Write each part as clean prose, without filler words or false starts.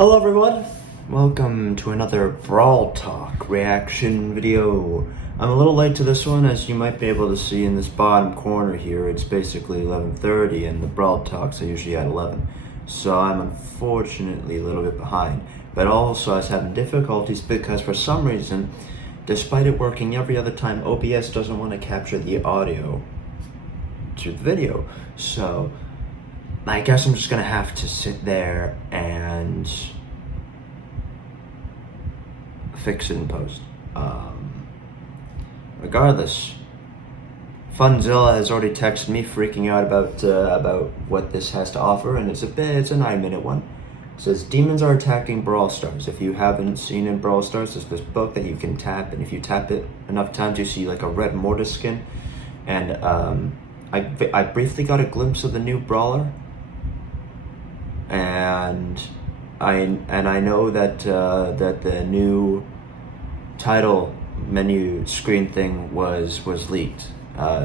Hello everyone, welcome to another Brawl Talk reaction video. I'm a little late to this one, as you might be able to see in this bottom corner here. It's basically 11:30 and the Brawl Talks are usually at 11. So I'm unfortunately a little bit behind. But also I was having difficulties because for some reason, despite it working every other time, OBS doesn't want to capture the audio to the video. So I guess I'm just gonna have to sit there and fix it in post. Regardless, Funzilla has already texted me freaking out about what this has to offer, and it's a 9-minute one. It says demons are attacking Brawl Stars. If you haven't seen in Brawl Stars, there's this book that you can tap, and if you tap it enough times, you see like a red mortis skin. And I briefly got a glimpse of the new brawler. And I know that that the new title menu screen thing was leaked.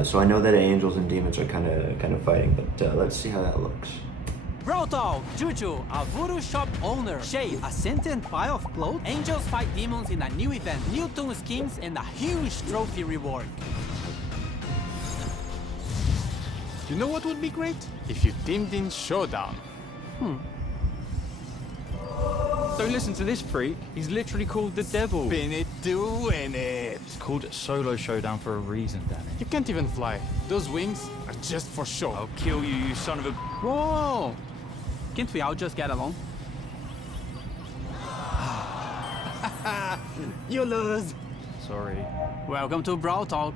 So I know that angels and demons are kind of fighting, but let's see how that looks. Brawl Talk, Juju, a voodoo shop owner, Shay, a sentient pile of clothes, angels fight demons in a new event, new toon skins, and a huge trophy reward. You know what would be great? If you teamed in Showdown. Don't listen to this freak. He's literally called the devil. Spin it, doing it. It's called Solo Showdown for a reason, damn it. You can't even fly. Those wings are just for show. I'll kill you, you son of a... Whoa! Can't we all just get along? You lose. Sorry. Welcome to Brawl Talk.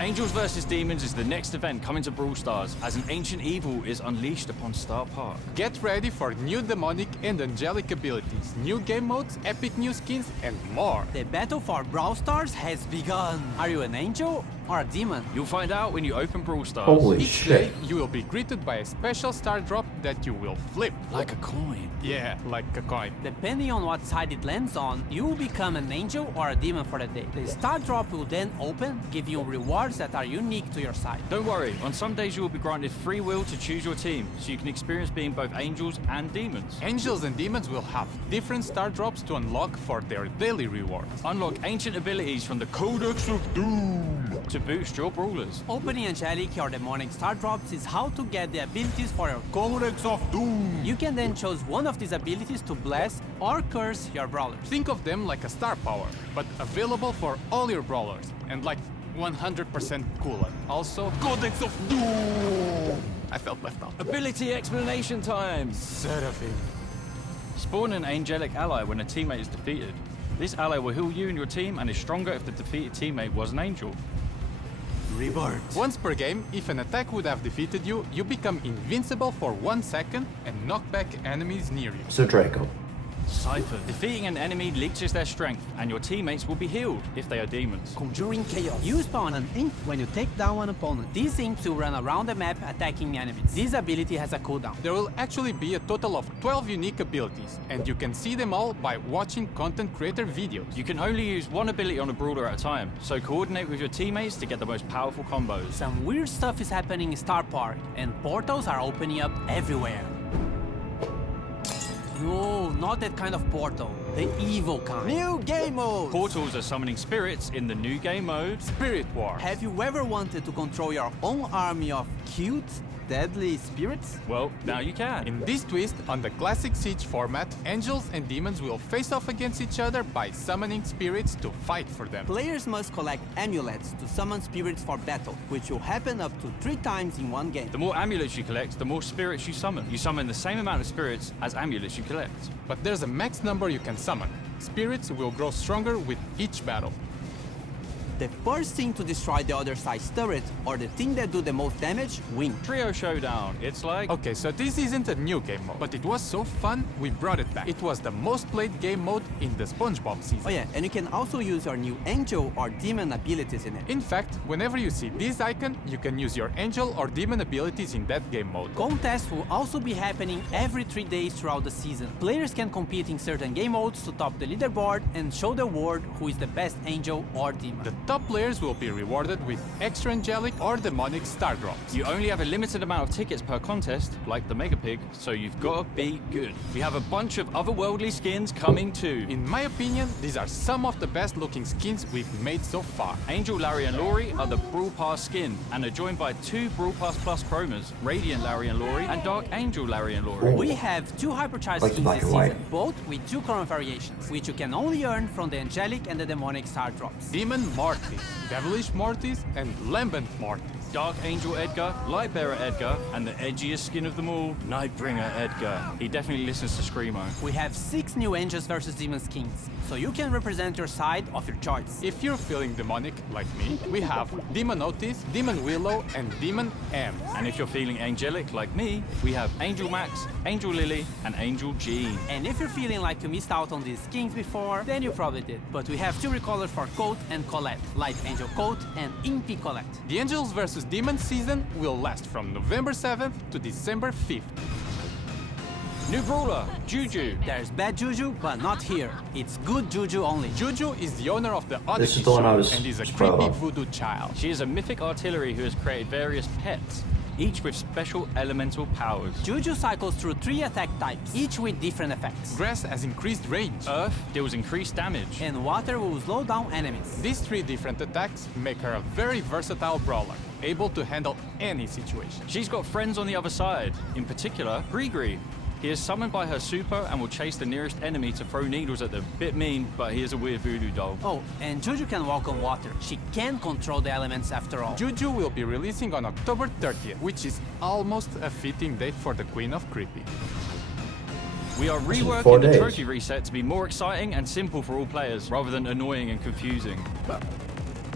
Angels vs. Demons is the next event coming to Brawl Stars, as an ancient evil is unleashed upon Star Park. Get ready for new demonic and angelic abilities, new game modes, epic new skins, and more. The battle for Brawl Stars has begun. Are you an angel or a demon? You'll find out when you open Brawl Stars. Holy Each shit. day, you will be greeted by a special star drop that you will flip. Like a coin. Yeah, like a coin. Depending on what side it lands on, you will become an angel or a demon for the day. The star drop will then open, give you rewards that are unique to your side. Don't worry, on some days you will be granted free will to choose your team, so you can experience being both angels and demons. Angels and demons will have different star drops to unlock for their daily rewards. Unlock ancient abilities from the Codex of Doom to boost your brawlers. Opening angelic or demonic star drops is how to get the abilities for your Codex of Doom. You can then choose one of these abilities to bless or curse your brawlers. Think of them like a star power, but available for all your brawlers, and like 100% cooler. Also, Codex of Doom! I felt left out. Ability explanation time! Seraphim. Spawn an angelic ally when a teammate is defeated. This ally will heal you and your team and is stronger if the defeated teammate was an angel. Rebirth. Once per game, if an attack would have defeated you, you become invincible for 1 second and knock back enemies near you. So Draco. Cypher. Defeating an enemy leeches their strength, and your teammates will be healed if they are demons. Conjuring chaos. You spawn an imp when you take down an opponent. These imps will run around the map attacking enemies. This ability has a cooldown. There will actually be a total of 12 unique abilities, and you can see them all by watching content creator videos. You can only use one ability on a brawler at a time, so coordinate with your teammates to get the most powerful combos. Some weird stuff is happening in Star Park, and portals are opening up everywhere. No, not that kind of portal. The evil kind. New game mode! Portals are summoning spirits in the new game mode. Spirit War. Have you ever wanted to control your own army of cute, deadly spirits? Well, now you can. In this twist, on the classic Siege format, angels and demons will face off against each other by summoning spirits to fight for them. Players must collect amulets to summon spirits for battle, which will happen up to 3 times in one game. The more amulets you collect, the more spirits you summon. You summon the same amount of spirits as amulets you collect. But there's a max number you can summon. Spirits will grow stronger with each battle. The first thing to destroy the other side's turret, or the thing that do the most damage, win. Trio Showdown. It's like... Okay, so this isn't a new game mode, but it was so fun, we brought it back. It was the most played game mode in the SpongeBob season. Oh yeah, and you can also use your new angel or demon abilities in it. In fact, whenever you see this icon, you can use your angel or demon abilities in that game mode. Contests will also be happening every 3 days throughout the season. Players can compete in certain game modes to top the leaderboard and show the world who is the best angel or demon. The top players will be rewarded with extra angelic or demonic star drops. You only have a limited amount of tickets per contest, like the Mega Pig, so you've got to be good. We have a bunch of otherworldly skins coming too. In my opinion, these are some of the best looking skins we've made so far. Angel Larry and Laurie are the Brawl Pass skin, and are joined by 2 Brawl Pass Plus chromas, Radiant Larry and Laurie, and Dark Angel Larry and Laurie. We have 2 hypercharged Like skins black this and white. season, both with 2 current variations, which you can only earn from the angelic and the demonic star drops. Demon Mortis, Devilish Mortis, and Lambent Mortis. Dark Angel Edgar, Lightbearer Edgar, and the edgiest skin of them all, Nightbringer Edgar. He definitely listens to Screamo. We have 6 new Angels vs Demon skins, so you can represent your side of your charts. If you're feeling demonic, like me, we have Demon Otis, Demon Willow, and Demon M. And if you're feeling angelic like me, we have Angel Max, Angel Lily, and Angel Jean. And if you're feeling like you missed out on these skins before, then you probably did. But we have 2 recolors for Colt and Colette, Light Angel Colt and Impy Colette. The Angels vs Demon season will last from November 7th to December 5th. New Brawler, Juju. There's bad Juju, but not here. It's good Juju only. Juju is the owner of the This Odyssey is the one I shop was and is a proud creepy of. voodoo child. She is a mythic artillery who has created various pets, each with special elemental powers. Juju cycles through 3 attack types, each with different effects. Grass has increased range. Earth deals increased damage. And water will slow down enemies. These 3 different attacks make her a very versatile brawler, able to handle any situation. She's got friends on the other side, in particular, Grigri. He is summoned by her super and will chase the nearest enemy to throw needles at them. Bit mean, but he is a weird voodoo doll. Oh, and Juju can walk on water. She can control the elements after all. Juju will be releasing on October 30th, which is almost a fitting date for the Queen of Creepy. We are 4 reworking the days. trophy reset to be more exciting and simple for all players, rather than annoying and confusing.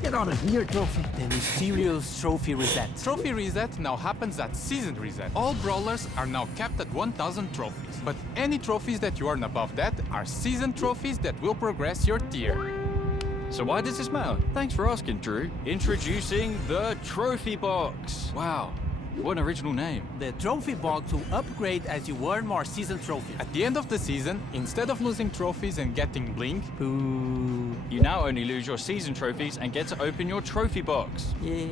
Get on it, your trophy. The mysterious trophy reset. Trophy reset now happens at season reset. All brawlers are now capped at 1000 trophies, but any trophies that you earn above that are season trophies that will progress your tier. So why does this matter? Thanks for asking, Drew. Introducing the Trophy Box. Wow, what an original name. The trophy box will upgrade as you earn more season trophies. At the end of the season, instead of losing trophies and getting bling, You now only lose your season trophies and get to open your trophy box. Yeah.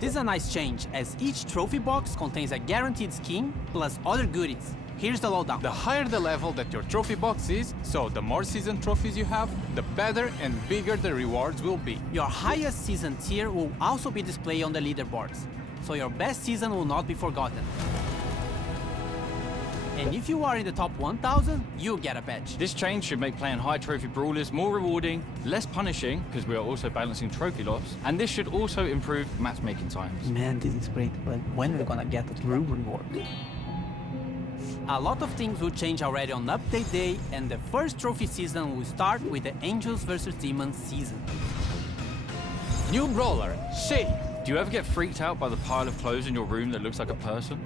This is a nice change, as each trophy box contains a guaranteed skin plus other goodies. Here's the lowdown. the higher the level that your trophy box is, so the more season trophies you have, the better and bigger the rewards will be. Your highest season tier will also be displayed on the leaderboards, so your best season will not be forgotten. And if you are in the top 1000, you get a badge. This change should make playing high trophy brawlers more rewarding, less punishing, because we are also balancing trophy loss, and this should also improve matchmaking times. Man, this is great, but when are we gonna get the true reward? A lot of things will change already on update day, and the first trophy season will start with the Angels vs Demons season. New brawler, Shade. Do you ever get freaked out by the pile of clothes in your room that looks like a person?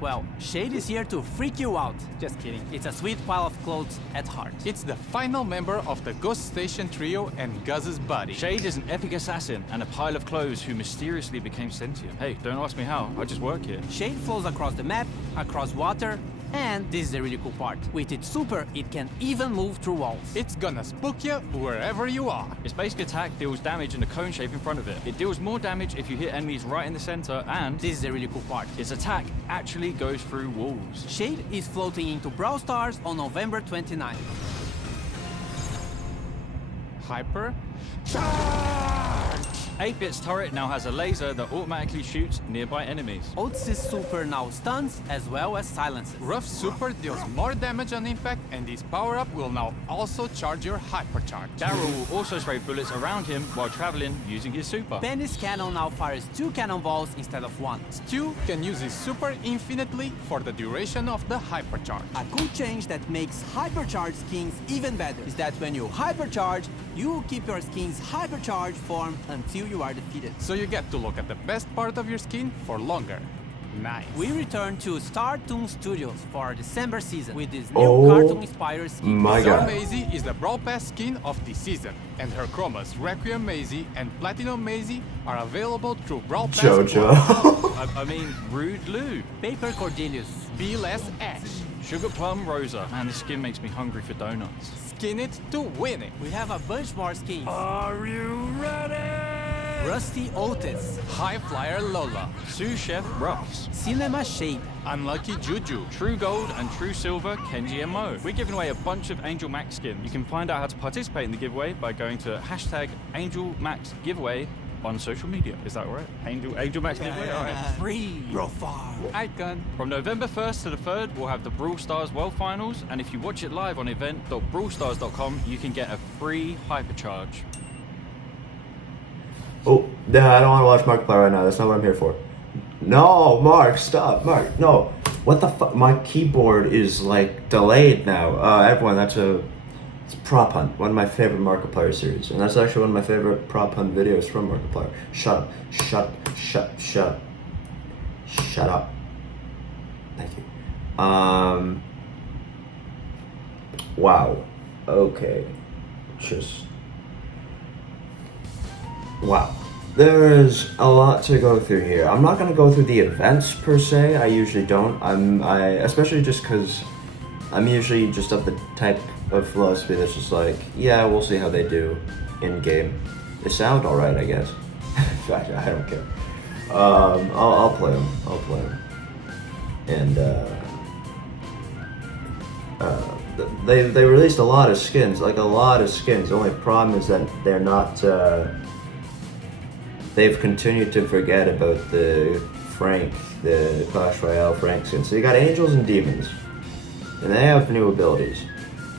Well, Shade is here to freak you out. Just kidding. It's a sweet pile of clothes at heart. It's the final member of the Ghost Station trio and Guz's buddy. Shade is an epic assassin and a pile of clothes who mysteriously became sentient. Hey, don't ask me how, I just work here. Shade flows across the map, across water, and this is the really cool part. With its super, it can even move through walls. It's gonna spook you wherever you are. Its basic attack deals damage in a cone shape in front of it. It deals more damage if you hit enemies right in the center, and This is the really cool part. its attack actually goes through walls. Shade is floating into Brawl Stars on November 29th. Hyper. 8-bit's turret now has a laser that automatically shoots nearby enemies. Oats' super now stuns as well as silences. Rough Super deals more damage on impact, and this power-up will now also charge your hypercharge. Daryl will also spray bullets around him while traveling using his super. Penny's cannon now fires 2 cannonballs instead of 1. Stu can use his super infinitely for the duration of the hypercharge. A cool change that makes hypercharged skins even better is that when you hypercharge, you will keep your skin's hypercharged form until you are defeated. So you get to look at the best part of your skin for longer. Nice. We return to Star Toon Studios for our December season with this new Oh cartoon-inspired skin. my Zor god. Maisie is the Brawl Pass skin of the season, and her chromas Requiem Maisie and Platinum Maisie are available through Brawl Pass. Jojo. I mean, Rude Lou. Paper Cordelius. Be less Ash. Sugar Plum Rosa. Man, this skin makes me hungry for donuts. Skin it to win it. We have a bunch more skins. Are you ready? Rusty Otis, High Flyer Lola, Sous Chef Ruffs, Cinema Shape, Unlucky Juju, True Gold and True Silver Kenji and Mo. We're giving away a bunch of Angel Max skins. You can find out how to participate in the giveaway by going to hashtag Angel Max Giveaway on social media. Is that right? Angel Max Giveaway? All right. free profile icon. From November 1st to the 3rd, we'll have the Brawl Stars World Finals, and if you watch it live on event.brawlstars.com, you can get a free hypercharge. Oh, no, I don't want to watch Markiplier right now. That's not what I'm here for. No, Mark, stop. Mark, no. What the fuck? My keyboard is like delayed now. Everyone, it's Prop Hunt, one of my favorite Markiplier series. And that's actually one of my favorite Prop Hunt videos from Markiplier. Shut up. Shut up. Thank you. Wow. Okay. Wow. There's a lot to go through here. I'm not gonna go through the events per se. I usually don't. Especially just because I'm usually just of the type of philosophy that's just like, yeah, we'll see how they do in game. They sound alright, I guess. I don't care. I'll play them. And they released a lot of skins. The only problem is that they're not. They've continued to forget about the Clash Royale Frank skin. So you got Angels and Demons, and they have new abilities.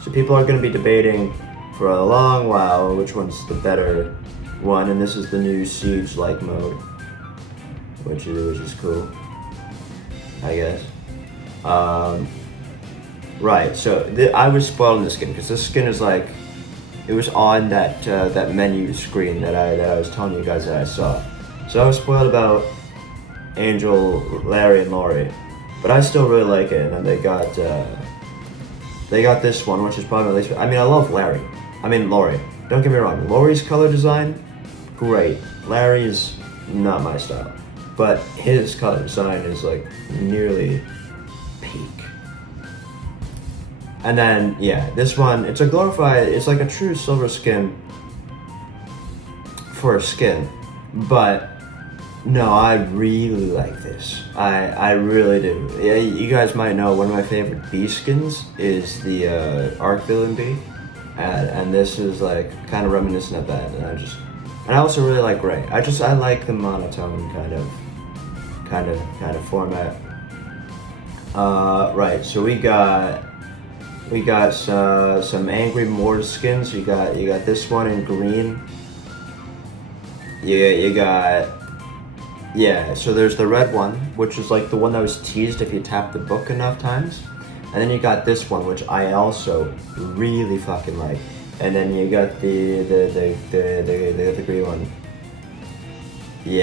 So people are going to be debating for a long while which one's the better one, and this is the new Siege-like mode, which is cool, I guess. Right, so I was spoiled in this skin, because this skin is like, it was on that menu screen that I was telling you guys that I saw. So I was spoiled about Angel, Larry, and Lori, but I still really like it. And then they got this one, which is probably my least. I mean, I love Lori. Don't get me wrong. Lori's color design, great. Larry's not my style, but his color design is like nearly peak. And then, yeah, this one, it's like a true silver skin for a skin. But, no, I really like this. I really do. Yeah, you guys might know one of my favorite B skins is the Arc Villain B. And this is like kind of reminiscent of that. And I also really like gray. I like the monotone kind of format. Right, so we got some Angry Mortis skins. You got this one in green. So there's the red one, which is like the one that was teased if you tap the book enough times. And then you got this one, which I also really fucking like. And then you got the green one. We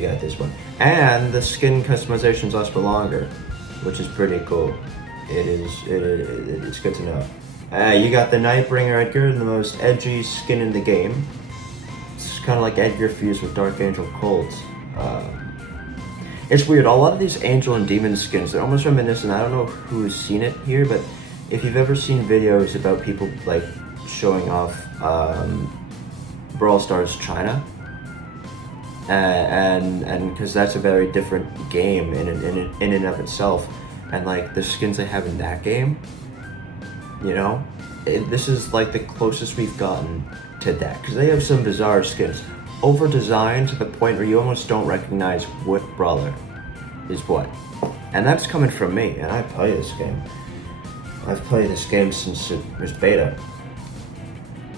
got this one. And the skin customizations last for longer, which is pretty cool. It's good to know. You got the Nightbringer Edgar, the most edgy skin in the game. It's kind of like Edgar fused with Dark Angel Colt. It's weird, a lot of these Angel and Demon skins, they're almost reminiscent. I don't know who's seen it here, but if you've ever seen videos about people like showing off Brawl Stars China, and because that's a very different game in and of itself, and like the skins they have in that game, you know, this is like the closest we've gotten to that, because they have some bizarre skins, over designed to the point where you almost don't recognize what brawler is what. And that's coming from me, and I play this game. I've played this game since it was beta.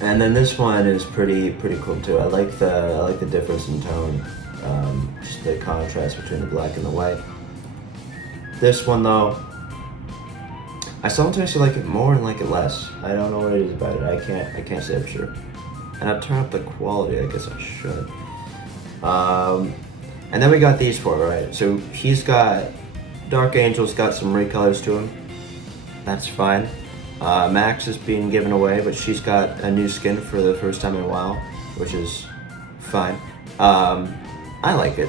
And then this one is pretty cool too. I like the difference in tone, just the contrast between the black and the white. This one though, I sometimes like it more and like it less. I don't know what it is about it. I can't say for sure. And I've turned up the quality. I guess I should. And then we got these four, right? So he's got Dark Angel's got some recolors to him. That's fine. Max is being given away, but she's got a new skin for the first time in a while, which is fine. I like it.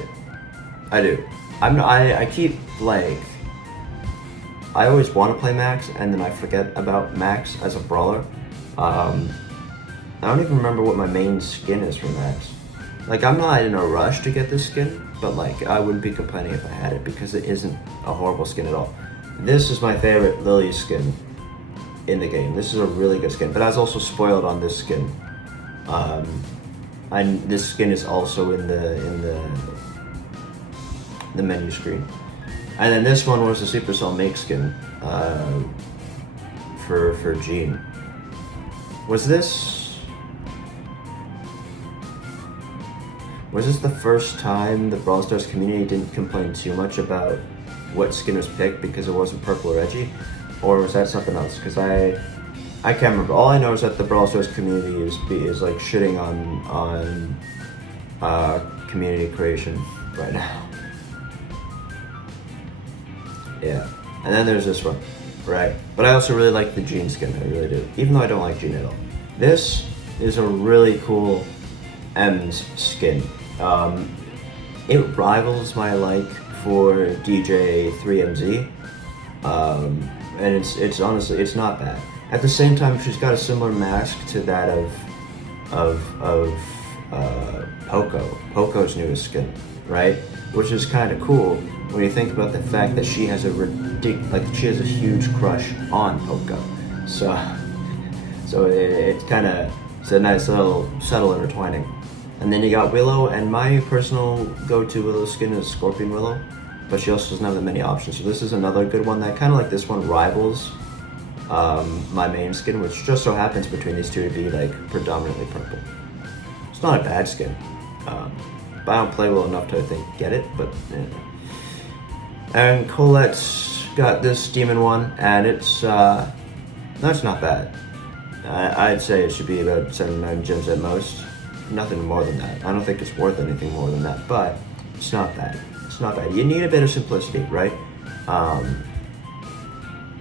I do. I keep like, I always want to play Max, and then I forget about Max as a brawler. I don't even remember what my main skin is for Max. Like, I'm not in a rush to get this skin, but like, I wouldn't be complaining if I had it because it isn't a horrible skin at all. This is my favorite Lily skin in the game. This is a really good skin, but I was also spoiled on this skin. And this skin is also in the menu screen. And then this one was the Supercell make skin for Jean. Was this the first time the Brawl Stars community didn't complain too much about what skin was picked because it wasn't purple or edgy? Or was that something else? Because I can't remember. All I know is that the Brawl Stars community is like shitting on community creation right now. Yeah. And then there's this one. Right. But I also really like the Jean skin. I really do. Even though I don't like Jean at all. This is a really cool M's skin. It rivals my like for DJ 3MZ, and it's honestly, it's not bad. At the same time, she's got a similar mask to that of Poco's newest skin, right? Which is kind of cool when you think about the fact that she has she has a huge crush on Poco. So it's a nice little subtle intertwining. And then you got Willow, and my personal go-to Willow skin is Scorpion Willow, but she also doesn't have that many options. So this is another good one that kind of like this one rivals my main skin, which just so happens between these two to be like predominantly purple. It's not a bad skin, but I don't play well enough to, I think, get it, but yeah. And Colette's got this demon one, and it's not bad. I'd say it should be about 7-9 gems at most. Nothing more than that. I don't think it's worth anything more than that, but it's not bad. It's not bad. You need a bit of simplicity, right?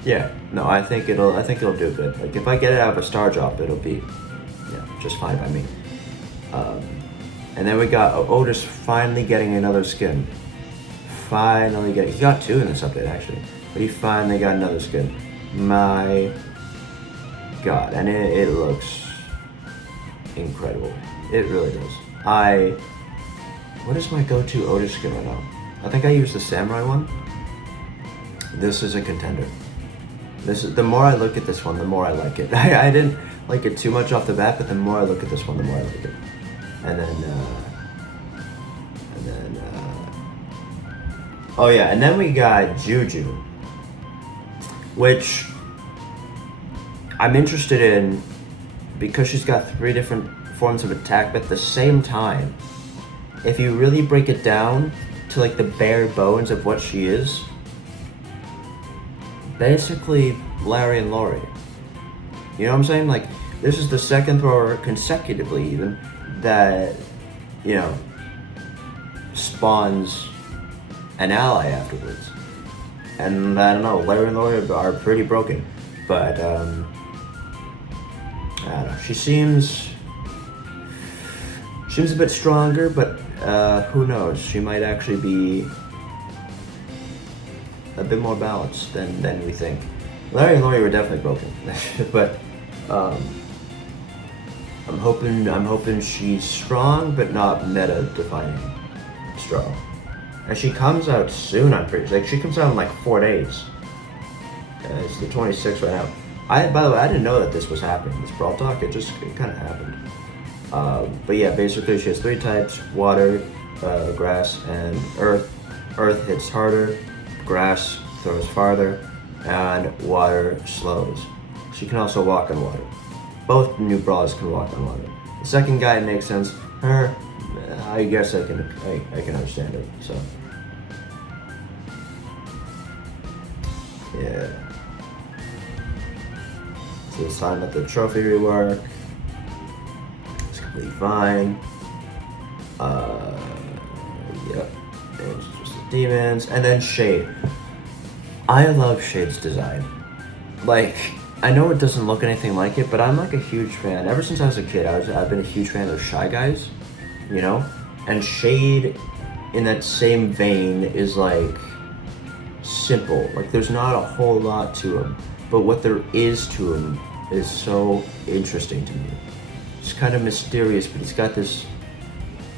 Yeah. No, I think it'll do a bit. Like if I get it out of a star drop, it'll be, just fine by me. And then we got Otis finally getting another skin. He got two in this update actually, but he finally got another skin. My God, and it looks incredible. It really does. What is my go-to Otis skin right now? I think I use the Samurai one. This is a contender. The more I look at this one, the more I like it. I didn't like it too much off the bat, but the more I look at this one, the more I like it. And then we got Juju, which I'm interested in because she's got 3 different forms of attack, but at the same time, if you really break it down to like the bare bones of what she is, basically Larry and Lori. You know what I'm saying? Like, this is the second thrower consecutively even that, spawns an ally afterwards. And I don't know, Larry and Lori are pretty broken, but I don't know, she seems a bit stronger, but who knows? She might actually be a bit more balanced than we think. Larry and Lori were definitely broken, but I'm hoping she's strong, but not meta-defining strong. And she comes out soon. I'm pretty like she comes out in like 4 days. It's the 26th right now. By the way, I didn't know that this was happening. This Brawl Talk, it kind of happened. But yeah, basically she has 3 types: water, grass, and earth. Earth hits harder, grass throws farther, and water slows. She can also walk on water. Both new brawlers can walk on water. The second guy makes sense. Her, I guess I can understand it. So yeah. So it's time at the trophy rework. It's completely fine. Yep. It's just the demons, and then Shade. I love Shade's design. Like, I know it doesn't look anything like it, but I'm like a huge fan. Ever since I was a kid, I've been a huge fan of Shy Guys, And Shade, in that same vein, is like simple. Like, there's not a whole lot to him, but what there is to him is so interesting to me. It's kind of mysterious, but he's got this,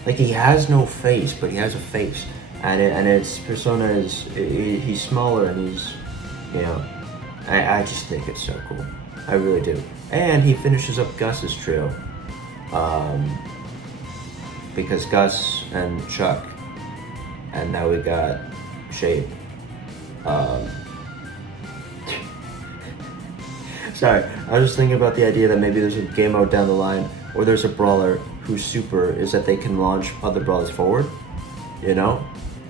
like, he has no face, but he has a face, and its persona is, he's smaller, and he's, you know, I just think it's so cool. I really do. And he finishes up Gus's trio, because Gus and Chuck, and now we got Shade. Sorry, I was just thinking about the idea that maybe there's a game mode down the line, or there's a brawler whose super is that they can launch other brawlers forward, you know?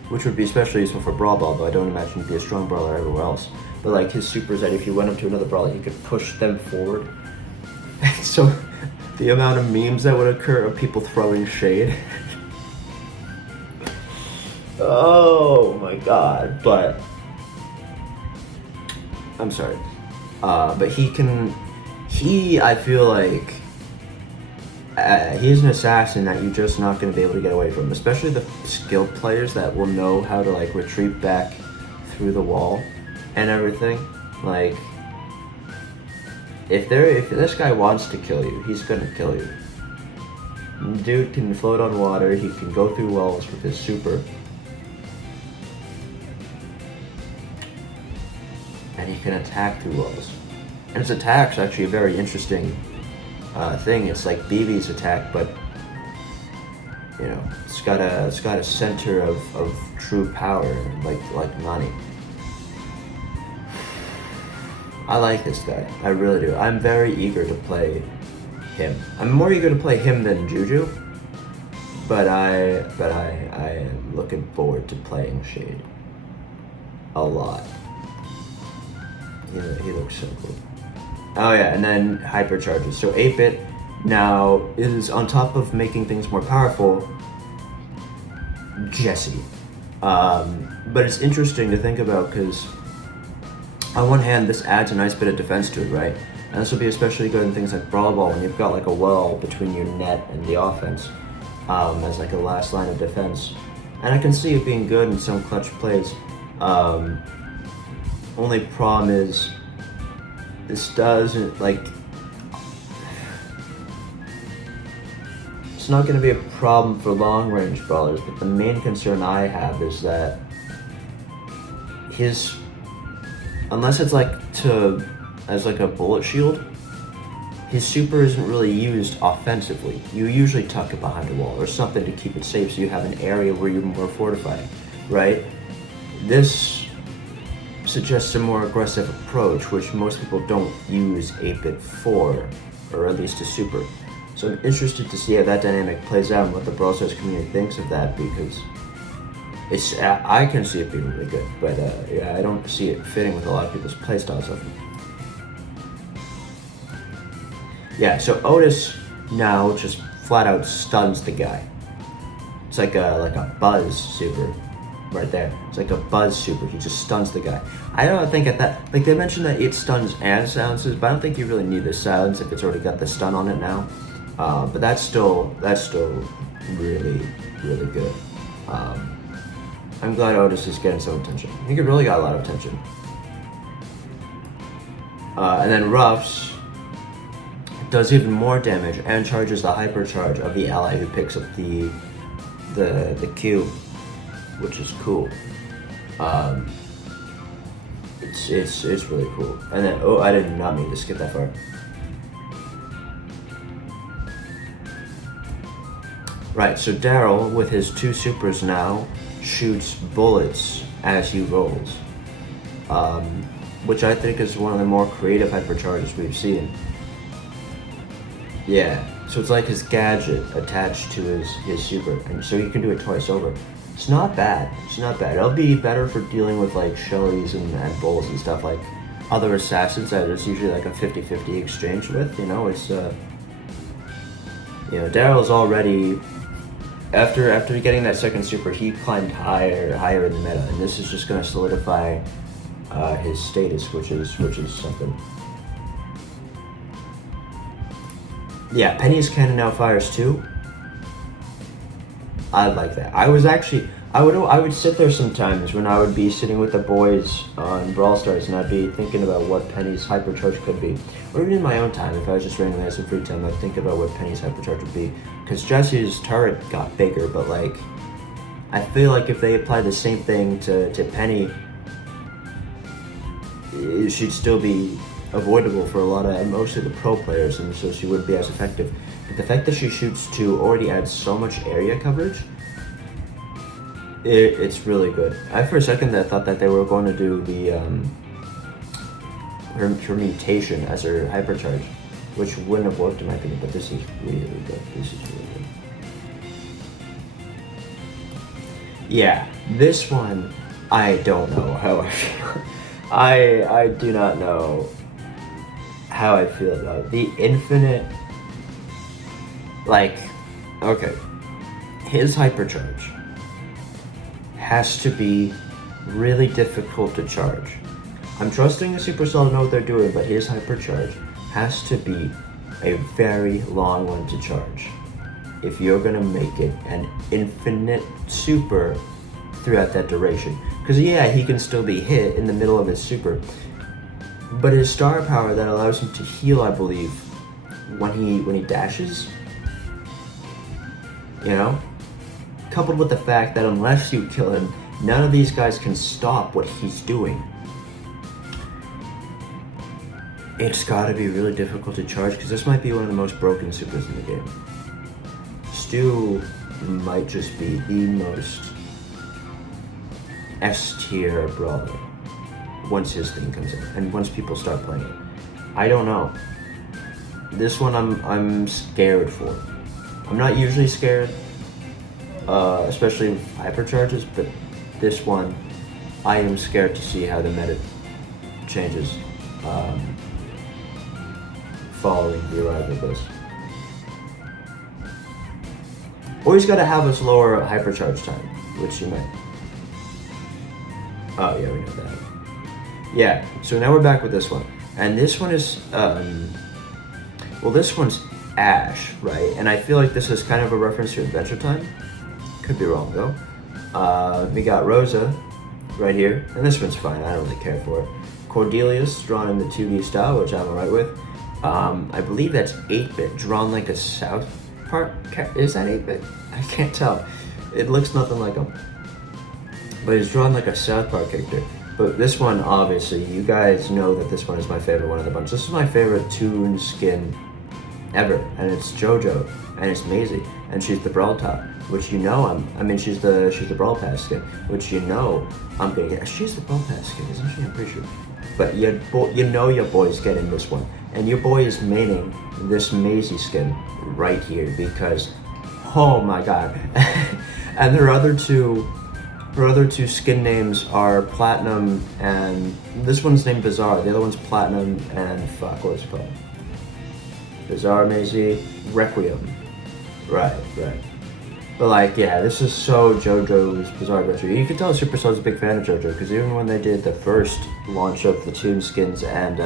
Which would be especially useful for Brawl Ball, though I don't imagine he'd be a strong brawler everywhere else. But like his super is that if you went up to another brawler, he could push them forward. So the amount of memes that would occur of people throwing shade. Oh my god, but I'm sorry. But I feel like he's an assassin that you're just not going to be able to get away from, especially the skilled players that will know how to like retreat back through the wall and everything. Like, if this guy wants to kill you, he's gonna kill you. Dude can float on water, he can go through walls with his super. And he can attack through walls. And his attack's actually a very interesting thing. It's like BB's attack, but you know, it's got a center of true power, like Nani. I like this guy. I really do. I'm very eager to play him. I'm more eager to play him than Juju, but I am looking forward to playing Shade a lot. He looks so cool. Oh yeah, and then hypercharges. So 8-bit now is, on top of making things more powerful, Jesse. But it's interesting to think about because on one hand, this adds a nice bit of defense to it, right? And this will be especially good in things like Brawl Ball when you've got like a wall between your net and the offense as like a last line of defense. And I can see it being good in some clutch plays. Only problem is this doesn't, like, it's not going to be a problem for long range brawlers, but the main concern I have is that his, unless it's like as like a bullet shield, his super isn't really used offensively. You usually tuck it behind a wall or something to keep it safe so you have an area where you're more fortified, right? This suggests a more aggressive approach, which most people don't use 8-bit for, or at least a super. So I'm interested to see how that dynamic plays out and what the Brawl Stars community thinks of that, because it's, I can see it being really good, but yeah, I don't see it fitting with a lot of people's playstyles of it. Yeah, so Otis now just flat out stuns the guy. It's like a buzz super right there. It's like a buzz super. He just stuns the guy. I don't think at that, like they mentioned that it stuns and silences, but I don't think you really need the silence if it's already got the stun on it now. But that's still really, really good. I'm glad Otis is getting some attention. I think it really got a lot of attention. And then Ruffs does even more damage and charges the hypercharge of the ally who picks up the Q, which is cool. It's really cool. And then, oh, I did not mean to skip that far. Right, so Daryl, with his 2 supers now, shoots bullets as he rolls. Which I think is one of the more creative hypercharges we've seen. Yeah, so it's like his gadget attached to his super, and so you can do it twice over. It's not bad. It's not bad. It'll be better for dealing with like Shellys and Bulls and stuff, like other assassins that there's usually like a 50-50 exchange with, you know. It's you know, Daryl's already, after getting that second super, he climbed higher in the meta, and this is just gonna solidify his status, which is something. Yeah, Penny's cannon now fires too. I like that. I I would sit there sometimes when I would be sitting with the boys on Brawl Stars, and I'd be thinking about what Penny's hypercharge could be, or even in my own time, if I was just randomly had some free time, I'd think about what Penny's hypercharge would be. Because Jesse's turret got bigger, but like, I feel like if they applied the same thing to Penny, it should still be avoidable for a lot of, and mostly the pro players, and so she wouldn't be as effective. But the fact that she shoots 2 already adds so much area coverage. It's really good. For a second I thought that they were going to do the her mutation as her hypercharge, which wouldn't have worked in my opinion. But this is really good. This is really good. Yeah, this one I don't know how I feel. I do not know how I feel about the infinite. Like, okay, his hypercharge has to be really difficult to charge. I'm trusting the Supercell to know what they're doing, but his hypercharge has to be a very long one to charge if you're gonna make it an infinite super throughout that duration. Because yeah, he can still be hit in the middle of his super, but his star power that allows him to heal, I believe, when he dashes, you know, coupled with the fact that unless you kill him, none of these guys can stop what he's doing. It's gotta be really difficult to charge, because this might be one of the most broken supers in the game. Stu might just be the most S-tier brawler once his thing comes in, and once people start playing it. I don't know. This one I'm scared for. I'm not usually scared, especially with hypercharges, but this one, I am scared to see how the meta changes following the arrival of this. Always gotta have a slower hypercharge time, which you might. Oh yeah, we know that. Yeah, so now we're back with this one. And this one is, well, this one's Ash, right? And I feel like this is kind of a reference to Adventure Time. Could be wrong though. We got Rosa right here, and this one's fine, I don't really care for it. Cordelius, drawn in the 2D style, which I'm alright with. I believe that's 8-bit, drawn like a South Park. Is that 8-bit? I can't tell. It looks nothing like him. But he's drawn like a South Park character. But this one, obviously, you guys know that this one is my favorite one of the bunch. This is my favorite Toon skin ever, and it's JoJo, and it's Maisie, and she's the Brawl Top, which you know she's the Brawl Pass skin, which you know I'm gonna get. She's the Brawl Pass skin, isn't she? I'm pretty sure. But you know your boy's getting this one, and your boy is maining this Maisie skin right here because, oh my god, and her other two skin names are Platinum, and this one's named Bizarre. The other one's Platinum and fuck, what is it called? Bizarre Maisie Requiem. Right. But like, yeah, this is so JoJo's Bizarre Adventure. You can tell Supercell's a big fan of JoJo, because even when they did the first launch of the Toon skins and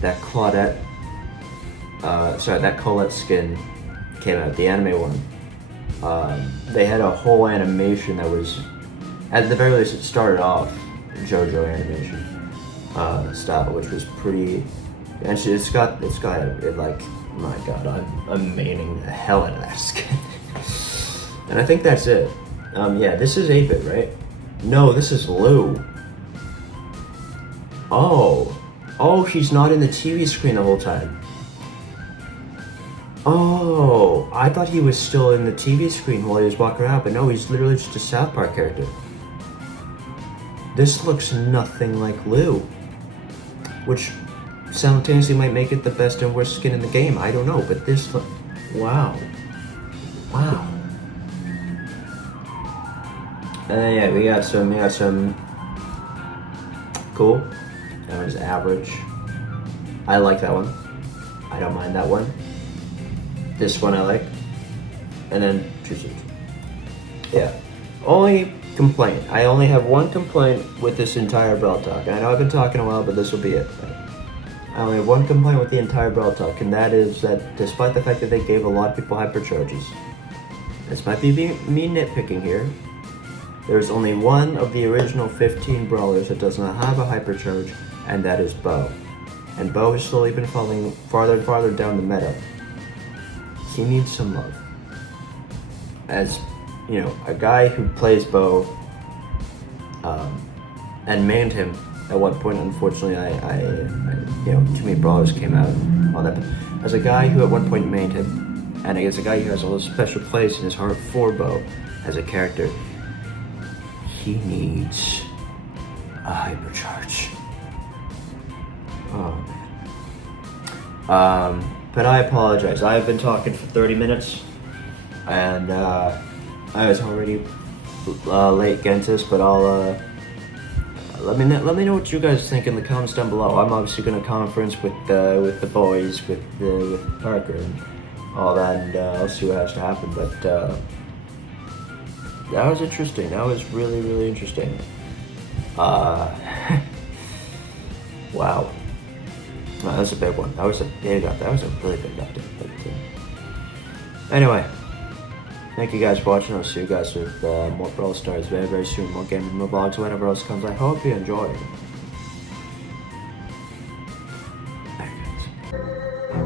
that Colette skin came out, the anime one, they had a whole animation that was, at the very least, it started off JoJo animation style, which was pretty. And it's got it like, my god, I'm maining the hell out of that skin. And I think that's it. Yeah, this is 8-bit, right? No, this is Lou. Oh, she's not in the TV screen the whole time. Oh, I thought he was still in the TV screen while he was walking around, but no, he's literally just a South Park character. This looks nothing like Lou, which simultaneously might make it the best and worst skin in the game. I don't know, but this look, wow. And then yeah, we got some cool. That one's average. I like that one. I don't mind that one. This one I like. And then True Search. Yeah. Only complaint. I only have one complaint with this entire Brawl Talk. And I know I've been talking a while, but this will be it. I only have one complaint with the entire Brawl Talk, and that is that despite the fact that they gave a lot of people hypercharges, this might be me nitpicking here, There's only one of the original 15 brawlers that does not have a hypercharge, and that is Bo. And Bo has slowly been falling farther and farther down the meta. He needs some love. As, you know, a guy who plays Bo, and mained him at one point, unfortunately, I you know, too many brawlers came out and all that. But as a guy who at one point mained him, and as a guy who has a little special place in his heart for Bo as a character, he needs a hypercharge. Oh man. But I apologize. I have been talking for 30 minutes, and I was already late getting to this, but I'll let me know what you guys think in the comments down below. I'm obviously gonna conference with the boys, with Parker and all that, and I'll see what has to happen. But that was interesting. That was really, really interesting. Wow. No, that was a big one. That was a really big update. But anyway, thank you guys for watching. I'll see you guys with more Brawl Stars very, very soon. More gaming, more vlogs, whatever else comes. I hope you enjoy. Bye, guys.